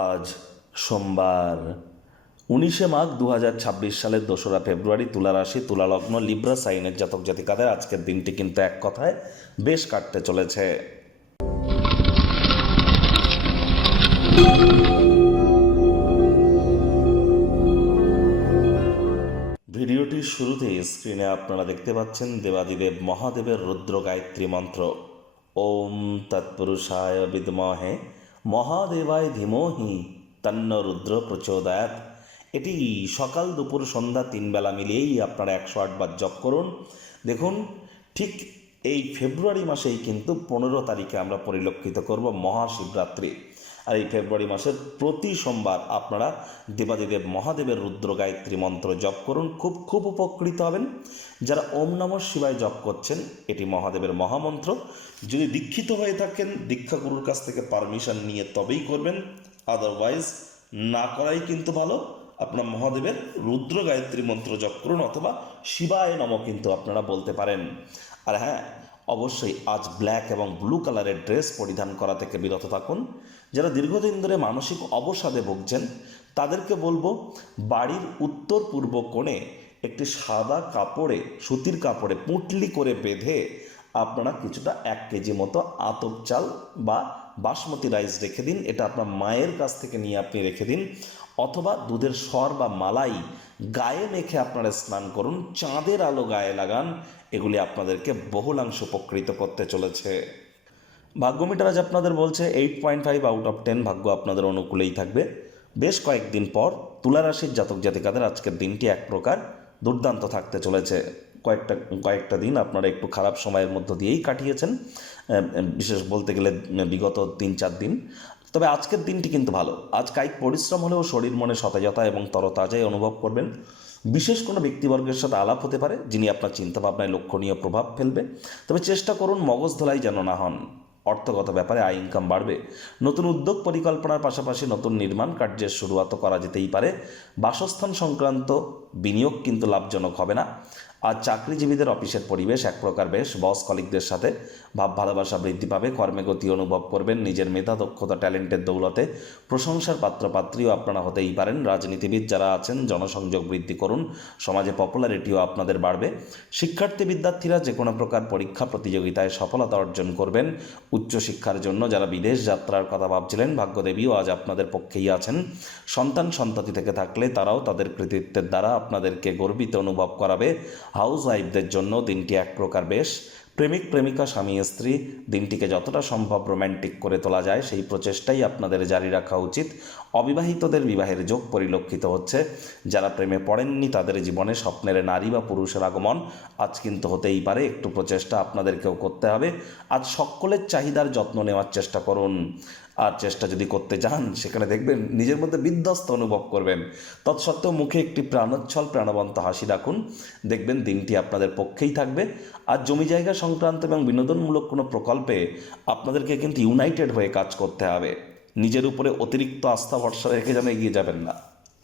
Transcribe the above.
আজ সোমবার 19শে মাঘ 2026 সালের 2রা ফেব্রুয়ারি। তুলা রাশি, তুলা লগ্ন, লিব্রা সাইনের জাতক জাতিকাদের আজকের দিনটি কিন্তু এক কথায় বেশ কাটতে চলেছে। ভিডিওটির শুরুতে স্ক্রিনে আপনারা দেখতে পাচ্ছেন দেবাদিদেব মহাদেবের রুদ্র গায়ত্রী মন্ত্র। ওম তৎপুরুষায় বিদ্মহে মহাদেবায় ধীমহি তন্ন রুদ্র প্রচোদয়াৎ। এটি সকাল দুপুর সন্ধ্যা 3 বেলা মিলিয়েই আপনারা 108 বার জপ করুন। দেখুন, ঠিক এই ফেব্রুয়ারি মাসেই কিন্তু 15 তারিখে আমরা পরিলক্ষিত করব মহাশিবরাত্রি। আর এই ফেব্রুয়ারি মাসের প্রতি সোমবার আপনারা দেবাদিদেব মহাদেবের রুদ্র গায়ত্রী মন্ত্র জপ করুন, খুব উপকৃত হবেন। যারা ওম নমঃ শিবায় জপ করছেন, এটি মহাদেবের মহামন্ত্র। যদি দীক্ষিত হয়ে থাকেন, দীক্ষাগুরুর কাছ থেকে পারমিশন নিয়ে তবেই করবেন, আদারওয়াইজ না করাই কিন্তু ভালো। আপনার মহাদেবের রুদ্র গায়ত্রী মন্ত্র জপ করুন, অথবা শিবায় নমঃ কিন্তু আপনারা বলতে পারেন। আর হ্যাঁ, অবশ্যই আজ ব্ল্যাক এবং ব্লু কালারের ড্রেস পরিধান করা থেকে বিরত থাকুন। যারা দীর্ঘদিন ধরে মানসিক অবসাদে ভুগছেন, তাদেরকে বলবো বাড়ির উত্তর পূর্ব কোণে একটি সাদা কাপড়ে, সুতির কাপড়ে পুঁটলি করে বেঁধে আপনারা কিছুটা 1 কেজি মতো আতপ চাল বা বাসমতি রাইস রেখে দিন। এটা আপনার মায়ের কাছ থেকে নিয়ে আপনি রেখে দিন, অথবা দুধের সর বা মালাই গায়ে মেখে আপনারা স্নান করুন, চাঁদের আলো গায়ে লাগান। এগুলি আপনাদেরকে বহুলাংশ উপকৃত করতে চলেছে। ভাগ্য মিটার আজ আপনাদের বলছে 8.5 আউট অফ 10 ভাগ্য আপনাদের অনুকূলেই থাকবে। বেশ কয়েকদিন পর তুলা রাশির জাতক জাতিকাদের আজকের দিনটি এক প্রকার দুর্দান্ত থাকতে চলেছে। কয়েকটা দিন আপনারা একটু খারাপ সময়ের মধ্য দিয়েই কাটিয়েছেন, বিশেষ বলতে গেলে বিগত 3-4 দিন। তবে আজকের দিনটি কিন্তু ভালো। আজ কায়িক পরিশ্রম হলেও শরীর মনে সতেজতা এবং তরতাজাই অনুভব করবেন। বিশেষ কোনো ব্যক্তিবর্গের সাথে আলাপ হতে পারে, যিনি আপনার চিন্তাভাবনায় লক্ষণীয় প্রভাব ফেলবে। তবে চেষ্টা করুন মগজ ধোলাই যেন না হন। অর্থগত ব্যাপারে আয় ইনকাম বাড়বে। নতুন উদ্যোগ পরিকল্পনার পাশাপাশি নতুন নির্মাণ কার্যের শুরুয়াতও করা যেতেই পারে। বাসস্থান সংক্রান্ত বিনিয়োগ কিন্তু লাভজনক হবে না। আর চাকরিজীবীদের অফিসের পরিবেশ এক প্রকার বেশ। বস কলিগদের সাথে ভাব ভালোবাসা বৃদ্ধি পাবে। কর্মে গতি অনুভব করবেন। নিজের মেধা, দক্ষতা, ট্যালেন্টের দৌলতে প্রশংসার পাত্রপাত্রীও আপনারা হতেই পারেন। রাজনীতিবিদ যারা আছেন, জনসংযোগ বৃদ্ধি করুন। সমাজে পপুলারিটিও আপনাদের বাড়বে। শিক্ষার্থী বিদ্যার্থীরা যে কোনো প্রকার পরীক্ষা প্রতিযোগিতায় সফলতা অর্জন করবেন। উচ্চশিক্ষার জন্য যারা বিদেশ যাত্রার কথা ভাবছিলেন, ভাগ্যদেবীও আজ আপনাদের পক্ষেই আছেন। সন্তান-সন্ততি থেকে থাকলে তারাও তাদের কৃতিত্বের দ্বারা আপনাদেরকে গর্বিত অনুভব করাবে। হাউস ওয়াইফদের জন্য দিনটি এক প্রকার বেশ। প্রেমিক প্রেমিকা, স্বামী স্ত্রী দিনটিকে যতটা সম্ভব রোম্যান্টিক করে তোলা যায় সেই প্রচেষ্টাই আপনাদের জারি রাখা উচিত। অবিবাহিতদের বিবাহের যোগ পরিলক্ষিত হচ্ছে। যারা প্রেমে পড়েননি তাদের জীবনে স্বপ্নের নারী বা পুরুষের আগমন আজ কিন্তু হতেই পারে। একটু প্রচেষ্টা আপনাদেরকেও করতে হবে। আজ সকলের চাহিদার যত্ন নেওয়ার চেষ্টা করুন। আর চেষ্টা যদি করতে যান, সেখানে দেখবেন নিজের মধ্যে বিধ্বস্ত অনুভব করবেন। তৎসত্ত্বেও মুখে একটি প্রাণোচ্ছল প্রাণবন্ত হাসি রাখুন, দেখবেন দিনটি আপনাদের পক্ষেই থাকবে। আর জমি জায়গা সংক্রান্ত এবং বিনোদনমূলক কোনো প্রকল্পে আপনাদেরকে কিন্তু ইউনাইটেড হয়ে কাজ করতে হবে। নিজের উপরে অতিরিক্ত আস্থা ভরসা রেখে যেন এগিয়ে যাবেন না।